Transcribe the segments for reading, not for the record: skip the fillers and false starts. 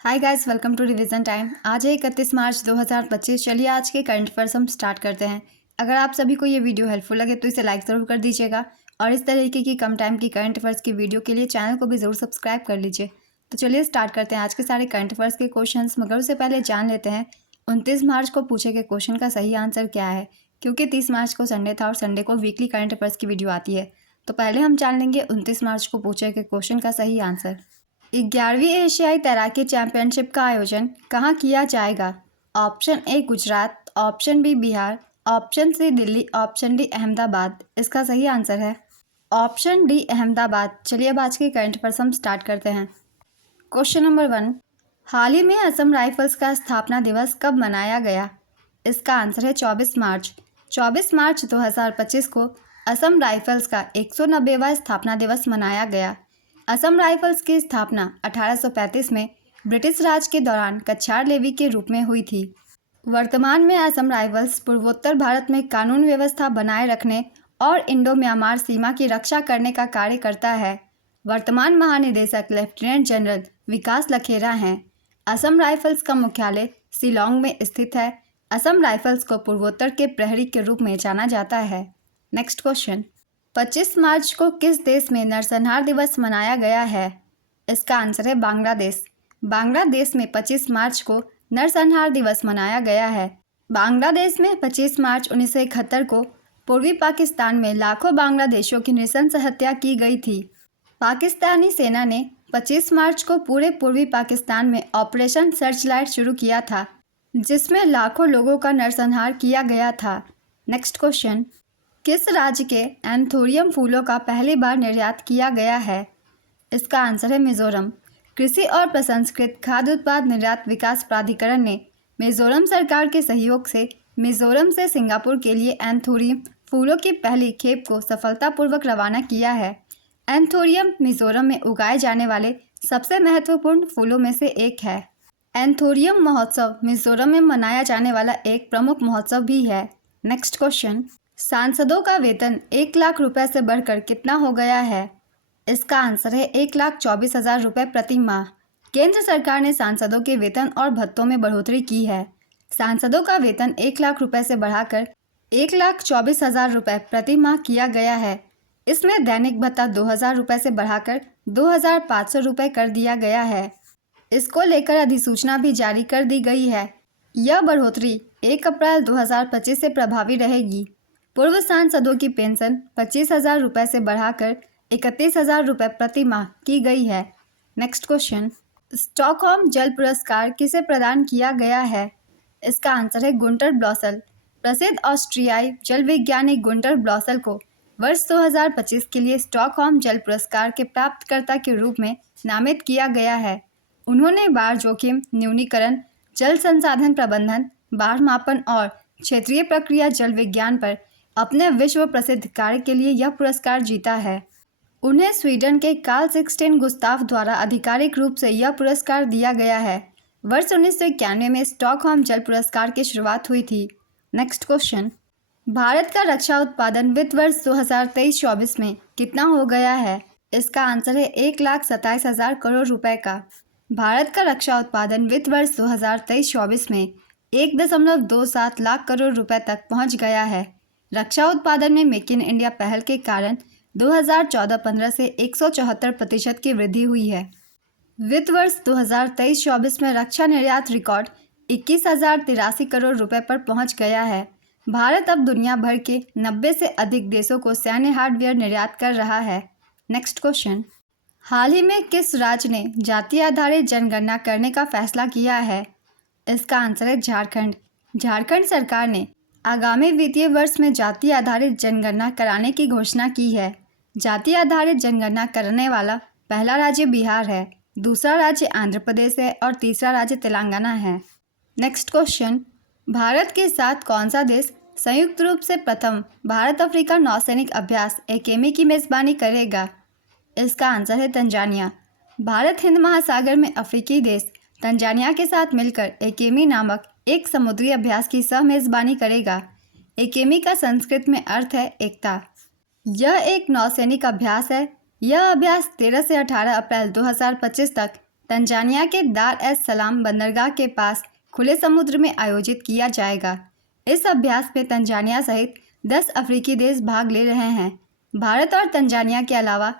Hi guys, welcome to revision time. आज है 31 मार्च 2025। चलिए आज के करंट अफेयर्स हम स्टार्ट करते हैं। अगर आप सभी को ये वीडियो हेल्पफुल लगे तो इसे लाइक ज़रूर कर दीजिएगा और इस तरीके की कम टाइम की करंट अफेयर्स की वीडियो के लिए चैनल को भी ज़रूर सब्सक्राइब कर लीजिए। तो चलिए स्टार्ट करते हैं आज के सारे करंट अफेयर्स के क्वेश्चन। मगर उससे पहले जान लेते हैं 29 मार्च को पूछे गए क्वेश्चन का सही आंसर क्या है, क्योंकि 30 मार्च को संडे था और संडे को वीकली करंट अफेयर्स की वीडियो आती है। तो पहले हम जान लेंगे 29 मार्च को पूछे गए क्वेश्चन का सही आंसर। 11वीं एशियाई तैराकी चैंपियनशिप का आयोजन कहाँ किया जाएगा? Option A Gujarat, option B Bihar, option C Delhi, option D Ahmedabad. इसका सही आंसर है ऑप्शन डी अहमदाबाद। चलिए अब आज के करंट अफेयर्स हम स्टार्ट करते हैं। क्वेश्चन नंबर 1, हाल ही में असम राइफल्स का स्थापना दिवस कब मनाया गया? इसका आंसर है 24 मार्च। 24 मार्च 2025 को असम राइफल्स का 190वां स्थापना दिवस मनाया गया। असम राइफल्स की स्थापना 1835 में ब्रिटिश राज के दौरान कछार लेवी के रूप में हुई थी। वर्तमान में असम राइफल्स पूर्वोत्तर भारत में कानून व्यवस्था बनाए रखने और इंडो म्यांमार सीमा की रक्षा करने का कार्य करता है। वर्तमान महानिदेशक लेफ्टिनेंट जनरल विकास लखेरा हैं। असम राइफल्स का मुख्यालय शिलोंग में स्थित है। असम राइफल्स को पूर्वोत्तर के प्रहरी के रूप में जाना जाता है। नेक्स्ट क्वेश्चन, 25 मार्च को किस देश में नरसंहार दिवस मनाया गया है? इसका आंसर है बांग्लादेश। बांग्लादेश में 25 मार्च को नरसंहार दिवस मनाया गया है। बांग्लादेश में 25 मार्च 1971 को पूर्वी पाकिस्तान में लाखों बांग्लादेशियों की नृशंस हत्या की गई थी। पाकिस्तानी सेना ने 25 मार्च को पूरे पूर्वी पाकिस्तान में ऑपरेशन सर्चलाइट शुरू किया था, जिसमें लाखों लोगों का नरसंहार किया गया था। नेक्स्ट क्वेश्चन, किस राज्य के एंथोरियम फूलों का पहली बार निर्यात किया गया है? इसका आंसर है मिजोरम। कृषि और प्रसंस्कृत खाद्य उत्पाद निर्यात विकास प्राधिकरण ने मिजोरम सरकार के सहयोग से मिजोरम से सिंगापुर के लिए एंथोरियम फूलों की पहली खेप को सफलतापूर्वक रवाना किया है। एंथोरियम मिजोरम में उगाए जाने वाले सबसे महत्वपूर्ण फूलों में से एक है। एंथोरियम महोत्सव मिजोरम में मनाया जाने वाला एक प्रमुख महोत्सव भी है। नेक्स्ट क्वेश्चन, सांसदों का वेतन 1 लाख रुपए से बढ़कर कितना हो गया है? इसका आंसर है 1,24,000 रुपये प्रति माह। केंद्र सरकार ने सांसदों के वेतन और भत्तों में बढ़ोतरी की है। सांसदों का वेतन 1 लाख रुपए से बढ़ाकर 1,24,000 रुपये प्रति माह किया गया है। इसमें दैनिक भत्ता 2,000 रुपये से बढ़ाकर 2,500 रुपये कर दिया गया है। इसको लेकर अधिसूचना भी जारी कर दी गई है। यह बढ़ोतरी 1 अप्रैल 2025 से प्रभावी रहेगी। पूर्व सांसदों की पेंशन 25,000 रुपये से बढ़ाकर 31,000 रुपये प्रति माह की गई है। नेक्स्ट क्वेश्चन, स्टॉकहोम जल पुरस्कार किसे प्रदान किया गया है? इसका आंसर है गुंटर ब्लॉसल। प्रसिद्ध ऑस्ट्रियाई जल वैज्ञानिक गुंटर ब्लॉसल को वर्ष 2025 के लिए स्टॉकहोम जल पुरस्कार के प्राप्तकर्ता के रूप में नामित किया गया है। उन्होंने बाढ़ जोखिम न्यूनीकरण, जल संसाधन प्रबंधन, बाढ़ मापन और क्षेत्रीय प्रक्रिया जल विज्ञान पर अपने विश्व प्रसिद्ध कार्य के लिए यह पुरस्कार जीता है। उन्हें स्वीडन के कार्ल सिक्सटीन गुस्ताफ द्वारा आधिकारिक रूप से यह पुरस्कार दिया गया है। वर्ष 1991 में स्टॉकहोम जल पुरस्कार की शुरुआत हुई थी। नेक्स्ट क्वेश्चन, भारत का रक्षा उत्पादन वित्त वर्ष 2023-24 में कितना हो गया है? इसका आंसर है 1,27,000 करोड़ रुपए का। भारत का रक्षा उत्पादन वित्त वर्ष 2023-24 में 1.27 लाख करोड़ रुपए तक पहुंच गया है। रक्षा उत्पादन में मेक इन इंडिया पहल के कारण 2014-15 से 174% की वृद्धि हुई है। वित्त वर्ष 2023-24 में रक्षा निर्यात रिकॉर्ड 21,083 करोड़ रुपए पर पहुंच गया है। भारत अब दुनिया भर के 90 से अधिक देशों को सैन्य हार्डवेयर निर्यात कर रहा है। नेक्स्ट क्वेश्चन, हाल ही में किस राज्य ने जाति आधारित जनगणना करने का फैसला किया है? इसका आंसर है झारखंड। झारखंड सरकार ने आगामी वित्तीय वर्ष में जाति आधारित जनगणना कराने की घोषणा की है। जाति आधारित जनगणना करने वाला पहला राज्य बिहार है, दूसरा राज्य आंध्र प्रदेश है और तीसरा राज्य तेलंगाना है। नेक्स्ट क्वेश्चन, भारत के साथ कौन सा देश संयुक्त रूप से प्रथम भारत अफ्रीका नौसैनिक अभ्यास एकेमी की मेजबानी करेगा? इसका आंसर है तंजानिया। भारत हिंद महासागर में अफ्रीकी देश तंजानिया के साथ मिलकर एकेमी नामक एक समुद्री अभ्यास की सह मेजबानी करेगा। एकेमी का संस्कृत में अर्थ है एकता। यह एक नौसैनिक अभ्यास है। यह अभ्यास 13 से 18 अप्रैल 2025 तक तंजानिया के दार एस सलाम बंदरगाह के पास खुले समुद्र में आयोजित किया जाएगा। इस अभ्यास में तंजानिया सहित 10 अफ्रीकी देश भाग ले रहे हैं। भारत और तंजानिया के अलावा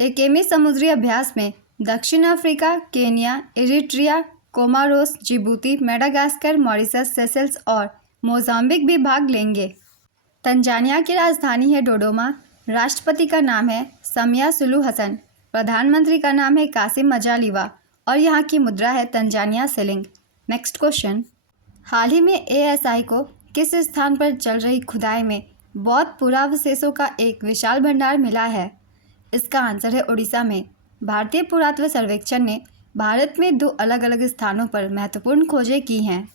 एकेमी समुद्री अभ्यास में दक्षिण Africa, Kenya, Eritrea, Comoros, Djibouti, Madagascar, Mauritius, Seychelles और मोजाम्बिक भी भाग लेंगे। तंजानिया की राजधानी है डोडोमा। राष्ट्रपति का नाम है समिया सुलू हसन। प्रधानमंत्री का नाम है कासिम मजालिवा और यहाँ की मुद्रा है तंजानिया शिलिंग। नेक्स्ट क्वेश्चन, हाल ही में एएसआई को किस स्थान पर चल रही खुदाई में बौद्ध पुरावशेषों का एक विशाल भंडार मिला है? इसका आंसर है उड़ीसा में। भारतीय पुरातत्व सर्वेक्षण ने भारत में 2 अलग अलग स्थानों पर महत्वपूर्ण खोजें की हैं।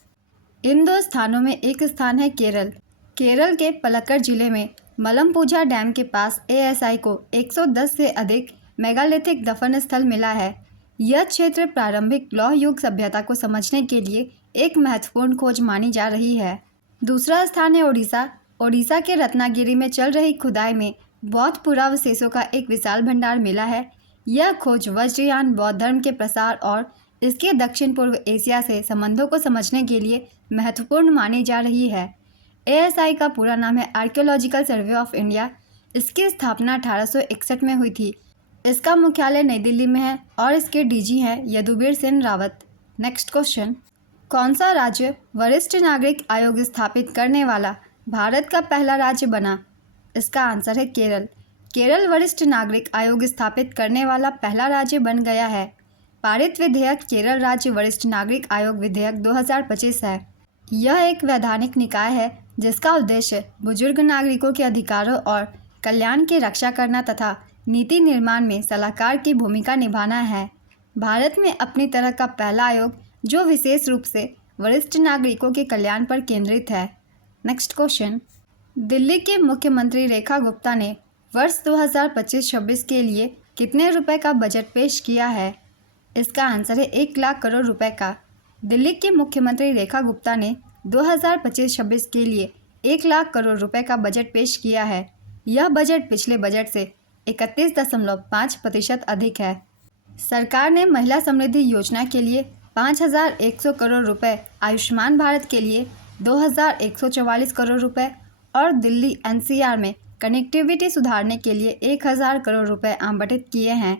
इन 2 स्थानों में एक स्थान है केरल। केरल के पलक्कड़ जिले में मलमपूझा डैम के पास एएसआई को 110 से अधिक मेगालिथिक दफन स्थल मिला है। यह क्षेत्र प्रारंभिक लौह युग सभ्यता को समझने के लिए एक महत्वपूर्ण खोज मानी जा रही है। दूसरा स्थान है ओडिशा। ओडिशा के रत्नागिरी में चल रही खुदाई में बौद्ध पुरावशेषों का एक विशाल भंडार मिला है। यह खोज वज्रयान बौद्ध धर्म के प्रसार और इसके दक्षिण पूर्व एशिया से संबंधों को समझने के लिए महत्वपूर्ण मानी जा रही है। एएसआई का पूरा नाम है आर्कियोलॉजिकल सर्वे ऑफ इंडिया। इसकी स्थापना 1861 में हुई थी। इसका मुख्यालय नई दिल्ली में है और इसके डीजी हैं यदुवीर सेन रावत। नेक्स्ट क्वेश्चन, कौन सा राज्य वरिष्ठ नागरिक आयोग स्थापित करने वाला भारत का पहला राज्य बना? इसका आंसर है केरल। केरल वरिष्ठ नागरिक आयोग स्थापित करने वाला पहला राज्य बन गया है। पारित विधेयक केरल राज्य वरिष्ठ नागरिक आयोग विधेयक 2025 है। यह एक वैधानिक निकाय है जिसका उद्देश्य बुजुर्ग नागरिकों के अधिकारों और कल्याण की रक्षा करना तथा नीति निर्माण में सलाहकार की भूमिका निभाना है। भारत में अपनी तरह का पहला आयोग जो विशेष रूप से वरिष्ठ नागरिकों के कल्याण पर केंद्रित है। नेक्स्ट क्वेश्चन, दिल्ली के मुख्यमंत्री रेखा गुप्ता ने वर्ष 2025-26 के लिए कितने रुपए का बजट पेश किया है? इसका आंसर है 1 लाख करोड़ रुपए का। दिल्ली के मुख्यमंत्री रेखा गुप्ता ने 2025-26 के लिए 1 लाख करोड़ रुपए का बजट पेश किया है। यह बजट पिछले बजट से 31.5% अधिक है। सरकार ने महिला समृद्धि योजना के लिए 5,100 करोड़ रुपए, आयुष्मान भारत के लिए 2,144 करोड़ रुपए और दिल्ली एनसीआर में कनेक्टिविटी सुधारने के लिए 1,000 करोड़ रुपए आवंटित किए हैं।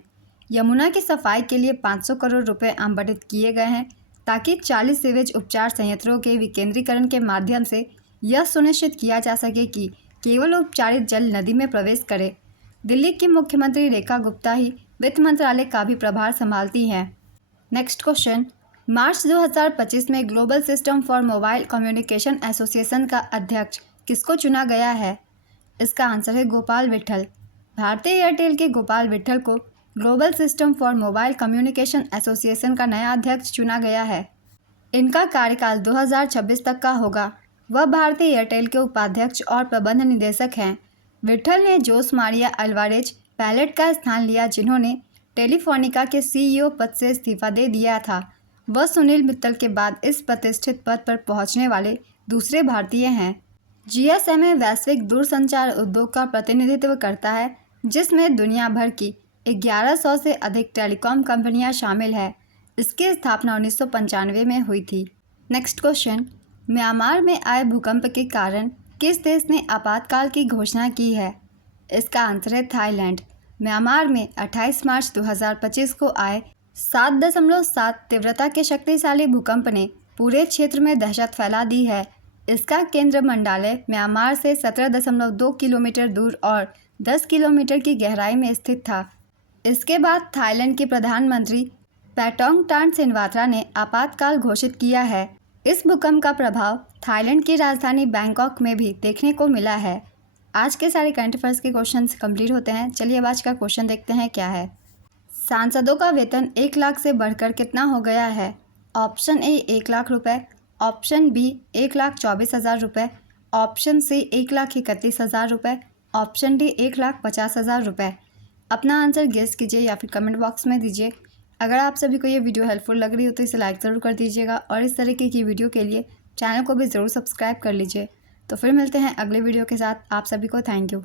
यमुना की सफाई के लिए 500 करोड़ रुपए आवंटित किए गए हैं ताकि 40 सीवेज उपचार संयंत्रों के विकेंद्रीकरण के माध्यम से यह सुनिश्चित किया जा सके कि केवल उपचारित जल नदी में प्रवेश करे। दिल्ली की मुख्यमंत्री रेखा गुप्ता ही वित्त मंत्रालय का भी प्रभार संभालती हैं। नेक्स्ट क्वेश्चन, मार्च 2025 में global system for mobile communication association का अध्यक्ष किसको चुना गया है? इसका आंसर है गोपाल विट्ठल। भारतीय एयरटेल के गोपाल विट्ठल को global system for mobile communication association का नया अध्यक्ष चुना गया है। इनका कार्यकाल 2026 तक का होगा। वह भारतीय एयरटेल के उपाध्यक्ष और प्रबंध निदेशक हैं। विट्ठल ने जोस मारिया अल्वारेज पैलेट का स्थान लिया जिन्होंने टेलीफोनिका के सीईओ पद से इस्तीफा दे दिया था। वह सुनील मित्तल के बाद इस प्रतिष्ठित पद पर पहुंचने वाले दूसरे भारतीय हैं। जीएसएमए वैश्विक दूरसंचार उद्योग का प्रतिनिधित्व करता है जिसमें दुनिया भर की 1100 से अधिक टेलीकॉम कंपनियां शामिल हैं। इसकी स्थापना 1995 में हुई थी। नेक्स्ट क्वेश्चन, म्यांमार में आए भूकंप के कारण किस देश ने आपातकाल की घोषणा की है? इसका आंसर है थाईलैंड। म्यांमार में 28 मार्च 2025 को आए 7.7 तीव्रता के शक्तिशाली भूकंप ने पूरे क्षेत्र में दहशत फैला दी है। इसका केंद्र मंडालय म्यांमार से 17.2 किलोमीटर दूर और 10 किलोमीटर की गहराई में स्थित था। इसके बाद थाईलैंड के प्रधानमंत्री पैटोंगटान सिनवात्रा ने आपातकाल घोषित किया है। इस भूकंप का प्रभाव थाईलैंड की राजधानी बैंकॉक में भी देखने को मिला है। आज के सारे करंट अफेयर्स के क्वेश्चंस कंप्लीट होते हैं। चलिए अब आज का क्वेश्चन देखते हैं क्या है। सांसदों का वेतन 1 लाख से बढ़कर कितना हो गया है? ऑप्शन ए 1 लाख रुपए, ऑप्शन बी 1,24,000 रुपये, ऑप्शन सी 1,31,000 रुपये, ऑप्शन डी 1,50,000 रुपये। अपना आंसर गेस कीजिए या फिर कमेंट बॉक्स में दीजिए। अगर आप सभी को ये वीडियो हेल्पफुल लग रही हो तो इसे लाइक ज़रूर कर दीजिएगा और इस तरीके की वीडियो के लिए चैनल को भी ज़रूर सब्सक्राइब कर लीजिए। तो फिर मिलते हैं अगले वीडियो के साथ। आप सभी को थैंक यू।